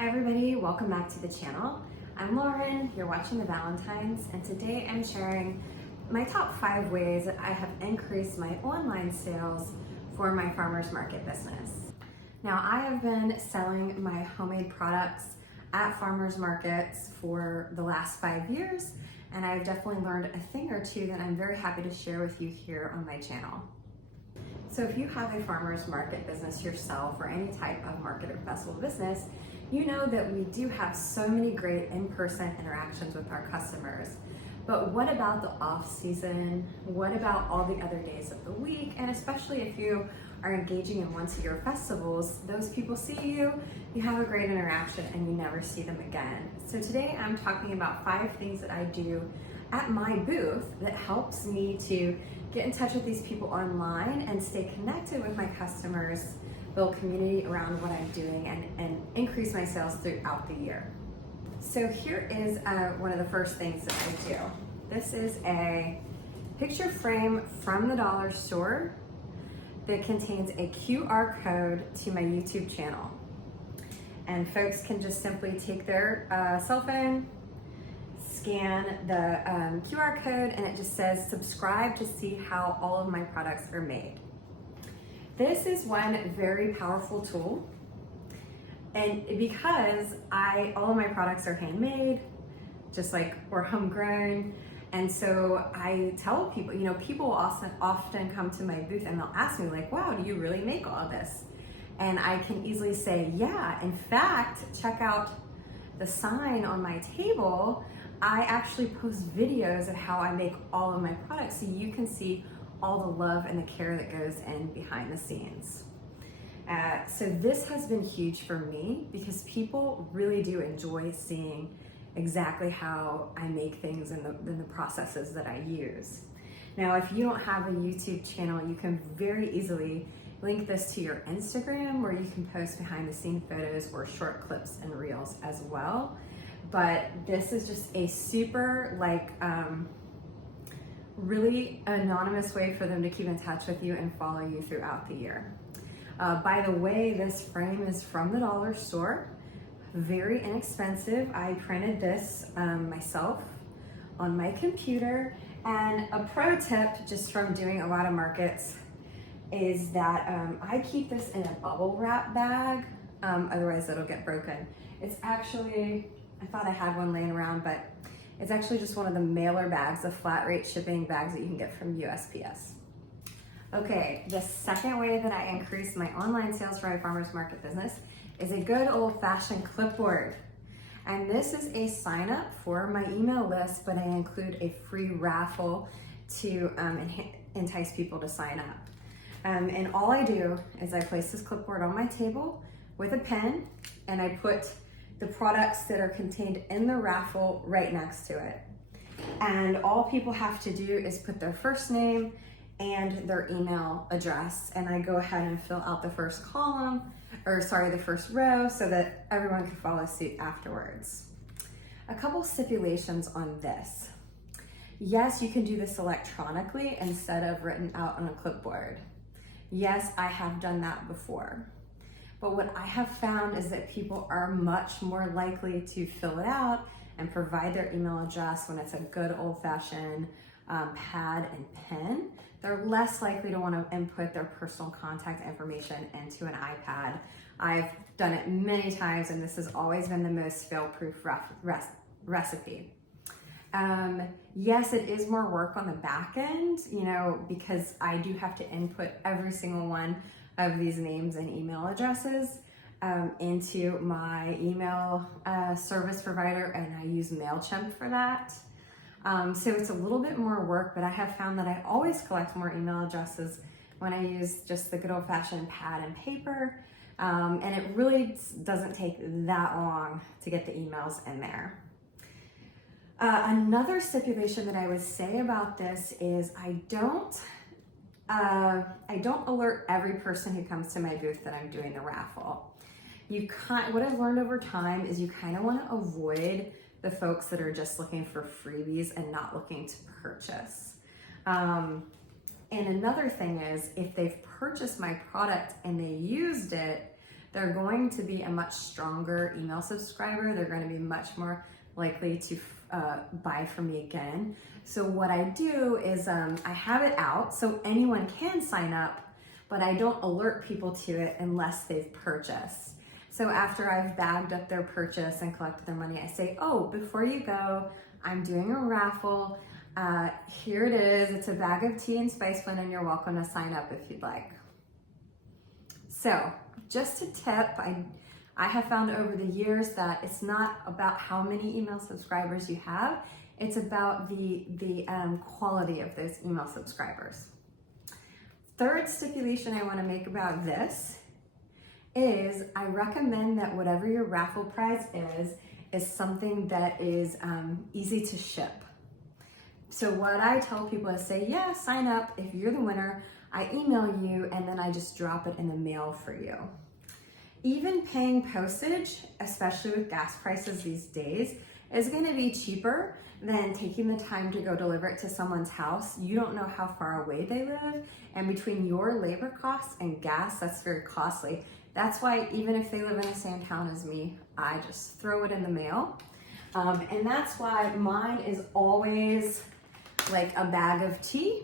Hi everybody, welcome back to the channel. I'm Lauren, you're watching the Valentines, and today I'm sharing my top 5 ways that I have increased my online sales for my farmers market business. Now, I have been selling my homemade products at farmers markets for the last 5 years, and I've definitely learned a thing or two that I'm very happy to share with you here on my channel. So if you have a farmers market business yourself or any type of market or festival business, you know that we do have so many great in-person interactions with our customers. But what about the off season? What about all the other days of the week? And especially if you are engaging in once-a-year festivals, those people see you, you have a great interaction, and you never see them again. So today I'm talking about 5 things that I do at my booth that helps me to get in touch with these people online and stay connected with my customers, build community around what I'm doing, and increase my sales throughout the year. So here is one of the first things that I do. This is a picture frame from the dollar store that contains a QR code to my YouTube channel. And folks can just simply take their cell phone, scan the QR code, and it just says subscribe to see how all of my products are made. This is one very powerful tool, and because all of my products are handmade, just like we're homegrown, and so I tell people, people often come to my booth and they'll ask me like, wow, do you really make all of this? And I can easily say, yeah, in fact, check out the sign on my table. I actually post videos of how I make all of my products so you can see all the love and the care that goes in behind the scenes. So this has been huge for me because people really do enjoy seeing exactly how I make things and the processes that I use. Now, if you don't have a YouTube channel, you can very easily link this to your Instagram, where you can post behind the scene photos or short clips and reels as well. But this is just a super really anonymous way for them to keep in touch with you and follow you throughout the year. By the way, this frame is from the dollar store, very inexpensive. I printed this myself on my computer. And a pro tip, just from doing a lot of markets, is that I keep this in a bubble wrap bag, otherwise it'll get broken. It's actually, I thought I had one laying around, but it's actually just one of the mailer bags, the flat rate shipping bags that you can get from USPS. Okay, the second way that I increase my online sales for my farmers market business is a good old-fashioned clipboard. And this is a sign up for my email list, but I include a free raffle to entice people to sign up. And all I do is I place this clipboard on my table with a pen, and I put the products that are contained in the raffle right next to it. And all people have to do is put their first name and their email address, and I go ahead and fill out the first the first row, so that everyone can follow suit afterwards. A couple stipulations on this. Yes, you can do this electronically instead of written out on a clipboard. Yes, I have done that before. But what I have found is that people are much more likely to fill it out and provide their email address when it's a good old-fashioned pad and pen. They're less likely to want to input their personal contact information into an iPad. I've done it many times, and this has always been the most fail-proof recipe. Yes, it is more work on the back end, because I do have to input every single one of these names and email addresses into my email service provider, and I use MailChimp for that. So it's a little bit more work, but I have found that I always collect more email addresses when I use just the good old-fashioned pad and paper, and it really doesn't take that long to get the emails in there. Another stipulation that I would say about this is I don't alert every person who comes to my booth that I'm doing the raffle. What I've learned over time is you kind of want to avoid the folks that are just looking for freebies and not looking to purchase. And another thing is, if they've purchased my product and they used it, they're going to be a much stronger email subscriber. They're going to be much more likely to buy from me again. So what I do is I have it out so anyone can sign up, but I don't alert people to it unless they've purchased. So after I've bagged up their purchase and collected their money, I say, oh, before you go, I'm doing a raffle. Here it is. It's a bag of tea and Spice Blend, and you're welcome to sign up if you'd like. So just a tip, I have found over the years that it's not about how many email subscribers you have, it's about the quality of those email subscribers. Third stipulation I want to make about this is I recommend that whatever your raffle prize is something that is easy to ship. So what I tell people is say, yeah, sign up. If you're the winner, I email you and then I just drop it in the mail for you. Even paying postage, especially with gas prices these days, is going to be cheaper than taking the time to go deliver it to someone's house. You don't know how far away they live, and between your labor costs and gas, that's very costly. That's why even if they live in the same town as me, I just throw it in the mail. And that's why mine is always like a bag of tea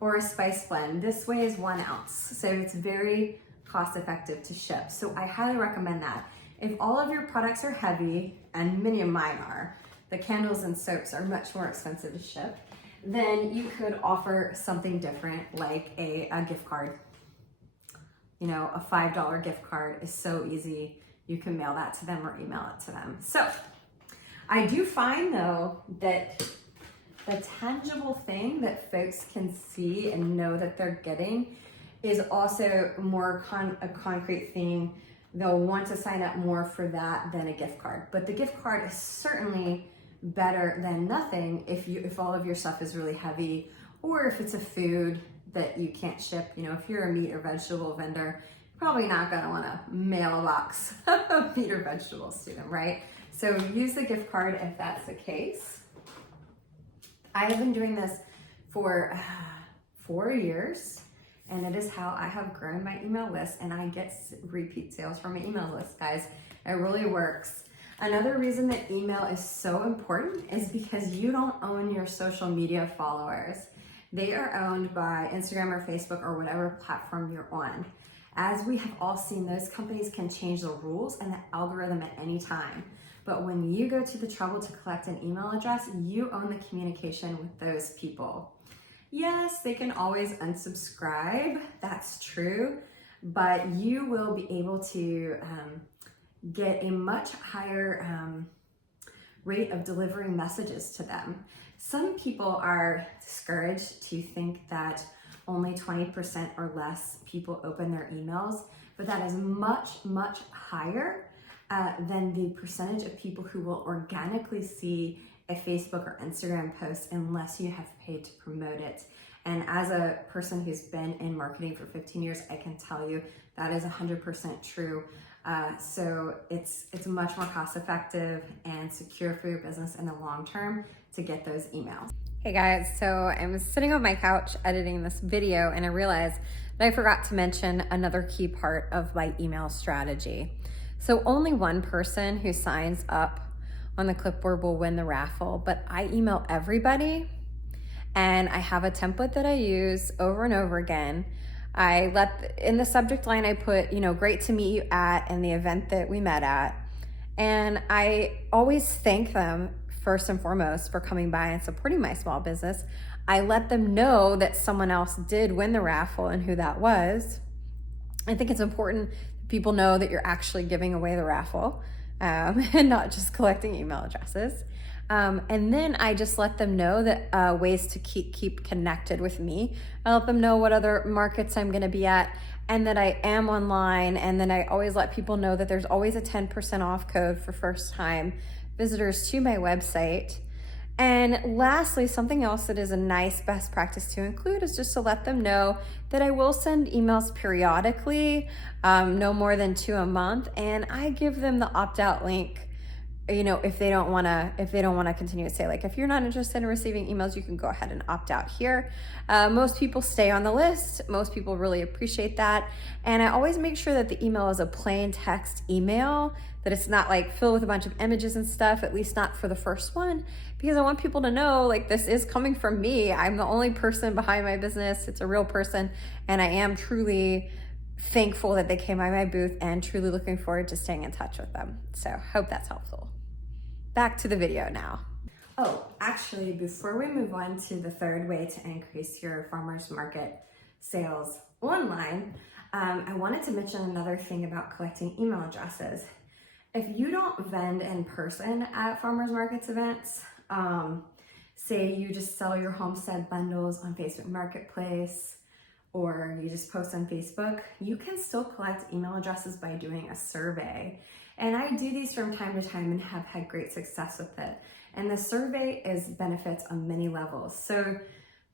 or a Spice Blend. This weighs 1 ounce, so it's very cost effective to ship. So I highly recommend that. If all of your products are heavy, and many of mine are, the candles and soaps are much more expensive to ship, then you could offer something different like a gift card. You know, a $5 gift card is so easy. You can mail that to them or email it to them. So I do find though that the tangible thing that folks can see and know that they're getting is also more a concrete thing. They'll want to sign up more for that than a gift card. But the gift card is certainly better than nothing if all of your stuff is really heavy, or if it's a food that you can't ship. You know, if you're a meat or vegetable vendor, you're probably not gonna wanna mail a box of meat or vegetables to them, right? So use the gift card if that's the case. I have been doing this for 4 years, and it is how I have grown my email list, and I get repeat sales from my email list, guys. It really works. Another reason that email is so important is because you don't own your social media followers. They are owned by Instagram or Facebook or whatever platform you're on. As we have all seen, those companies can change the rules and the algorithm at any time. But when you go to the trouble to collect an email address, you own the communication with those people. Yes, they can always unsubscribe, that's true, but you will be able to get a much higher rate of delivering messages to them. Some people are discouraged to think that only 20% or less people open their emails, but that is much, much higher than the percentage of people who will organically see a Facebook or Instagram post unless you have paid to promote it. And as a person who's been in marketing for 15 years, I can tell you that is 100% true. So it's much more cost effective and secure for your business in the long term to get those emails. Hey guys, so I was sitting on my couch editing this video and I realized that I forgot to mention another key part of my email strategy. So only one person who signs up on the clipboard will win the raffle, but I email everybody and I have a template that I use over and over again. In the subject line, I put, great to meet you at, and the event that we met at. And I always thank them first and foremost for coming by and supporting my small business. I let them know that someone else did win the raffle and who that was. I think it's important people know that you're actually giving away the raffle and not just collecting email addresses. And then I just let them know that ways to keep connected with me. I let them know what other markets I'm gonna be at and that I am online. And then I always let people know that there's always a 10% off code for first time visitors to my website. And lastly, something else that is a nice best practice to include is just to let them know that I will send emails periodically, no more than 2 a month. And I give them the opt-out link if they don't want to continue to say, like, if you're not interested in receiving emails, you can go ahead and opt out here. Most people stay on the list. Most people really appreciate that. And I always make sure that the email is a plain text email, that it's not like filled with a bunch of images and stuff, at least not for the first one, because I want people to know, like, this is coming from me. I'm the only person behind my business. It's a real person. And I am truly thankful that they came by my booth and truly looking forward to staying in touch with them. So hope that's helpful. Back to the video now. Oh, actually, before we move on to the third way to increase your farmers market sales online, I wanted to mention another thing about collecting email addresses. If you don't vend in person at farmers markets events, say you just sell your homestead bundles on Facebook Marketplace, or you just post on Facebook, you can still collect email addresses by doing a survey. And I do these from time to time and have had great success with it. And the survey is benefits on many levels. So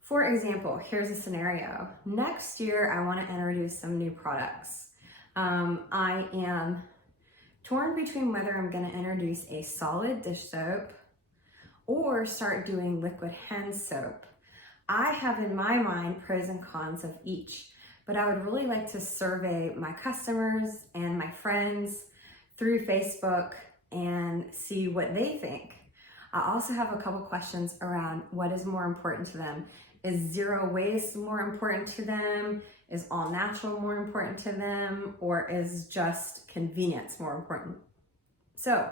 for example, here's a scenario. Next year, I want to introduce some new products. I am torn between whether I'm going to introduce a solid dish soap or start doing liquid hand soap. I have in my mind pros and cons of each, but I would really like to survey my customers and my friends through Facebook and see what they think. I also have a couple questions around what is more important to them. Is zero waste more important to them? Is all natural more important to them? Or is just convenience more important? So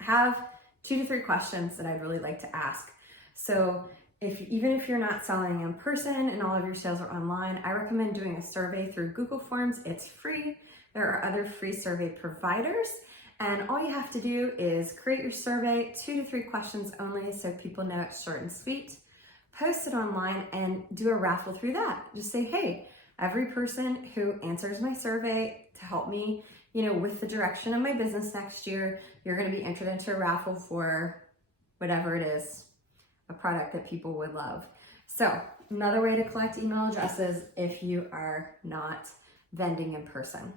I have 2 to 3 questions that I'd really like to ask. So even if you're not selling in person and all of your sales are online, I recommend doing a survey through Google Forms. It's free. There are other free survey providers, and all you have to do is create your survey, 2 to 3 questions only, so people know it's short and sweet. Post it online and do a raffle through that. Just say, hey, every person who answers my survey to help me, with the direction of my business next year, you're going to be entered into a raffle for whatever it is, a product that people would love. So another way to collect email addresses if you are not vending in person.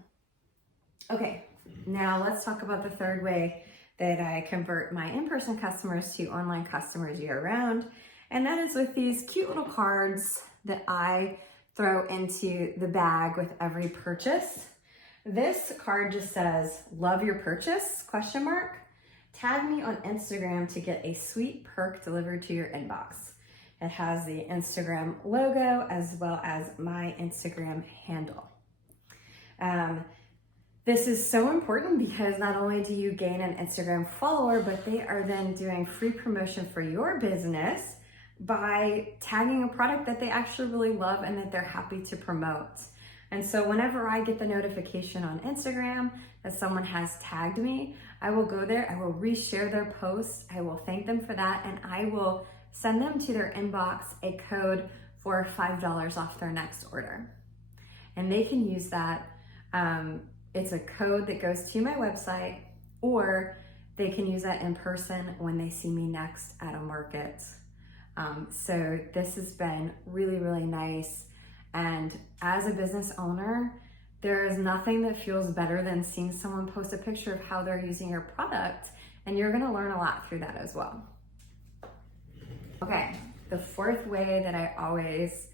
Okay, now let's talk about the third way that I convert my in-person customers to online customers year-round, and that is with these cute little cards that I throw into the bag with every purchase. This card just says, "Love your purchase?" ? Tag me on Instagram to get a sweet perk delivered to your inbox. It has the Instagram logo as well as my Instagram handle. This is so important because not only do you gain an Instagram follower, but they are then doing free promotion for your business by tagging a product that they actually really love and that they're happy to promote. And so whenever I get the notification on Instagram that someone has tagged me, I will go there, I will reshare their post, I will thank them for that, and I will send them to their inbox a code for $5 off their next order. And they can use that. It's a code that goes to my website, or they can use that in person when they see me next at a market. So this has been really, really nice. And as a business owner, there is nothing that feels better than seeing someone post a picture of how they're using your product, and you're gonna learn a lot through that as well. Okay, the fourth way that I always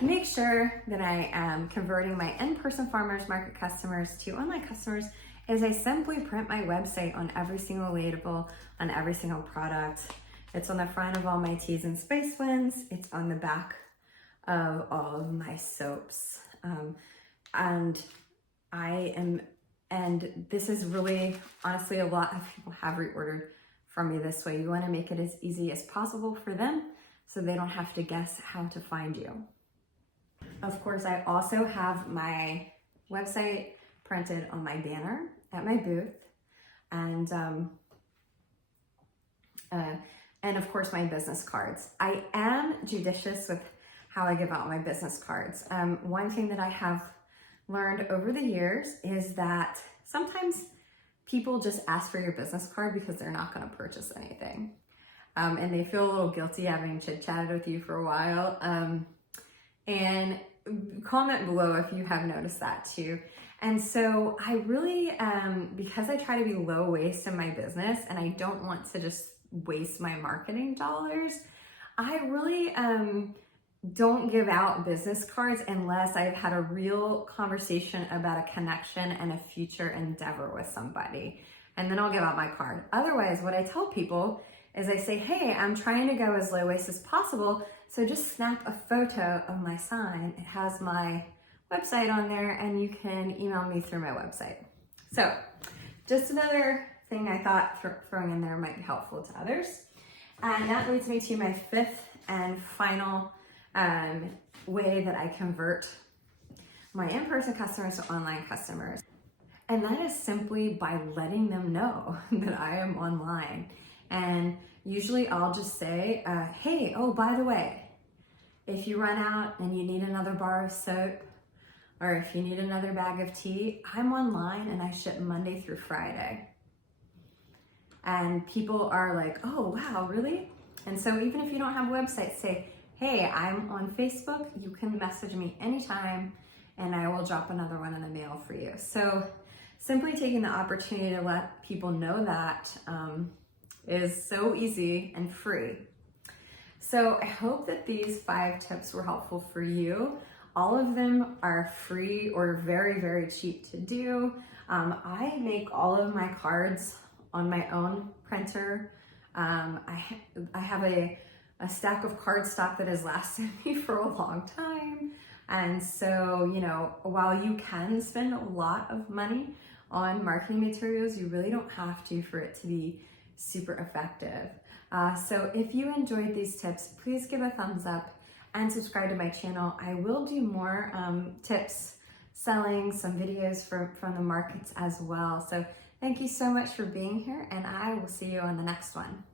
make sure that I am converting my in-person farmers market customers to online customers is I simply print my website on every single label, on every single product. It's on the front of all my teas and spice blends. It's on the back of all of my soaps. And this is really, honestly, a lot of people have reordered from me this way. You want to make it as easy as possible for them so they don't have to guess how to find you. Of course, I also have my website printed on my banner at my booth, and of course my business cards. I am judicious with how I give out my business cards. One thing that I have learned over the years is that sometimes people just ask for your business card because they're not going to purchase anything. And they feel a little guilty having chit-chatted with you for a while. And comment below if you have noticed that too. And so I really, because I try to be low waste in my business and I don't want to just waste my marketing dollars, I really don't give out business cards unless I've had a real conversation about a connection and a future endeavor with somebody. And then I'll give out my card. Otherwise, what I tell people is I say, hey, I'm trying to go as low waste as possible. So just snap a photo of my sign. It has my website on there and you can email me through my website. So just another thing I thought throwing in there might be helpful to others. And that leads me to my fifth and final way that I convert my in-person customers to online customers. And that is simply by letting them know that I am online. And usually I'll just say, hey, oh, by the way, if you run out and you need another bar of soap, or if you need another bag of tea, I'm online and I ship Monday through Friday. And people are like, oh, wow, really? And so even if you don't have a website, say, hey, I'm on Facebook. You can message me anytime and I will drop another one in the mail for you. So simply taking the opportunity to let people know that is so easy and free. So I hope that these 5 tips were helpful for you. All of them are free or very, very cheap to do. I make all of my cards on my own printer. I have a stack of cardstock that has lasted me for a long time. And so, you know, while you can spend a lot of money on marketing materials, you really don't have to for it to be super effective. So if you enjoyed these tips, please give a thumbs up and subscribe to my channel. I will do more tips, selling, some videos from the markets as well. So thank you so much for being here and I will see you on the next one.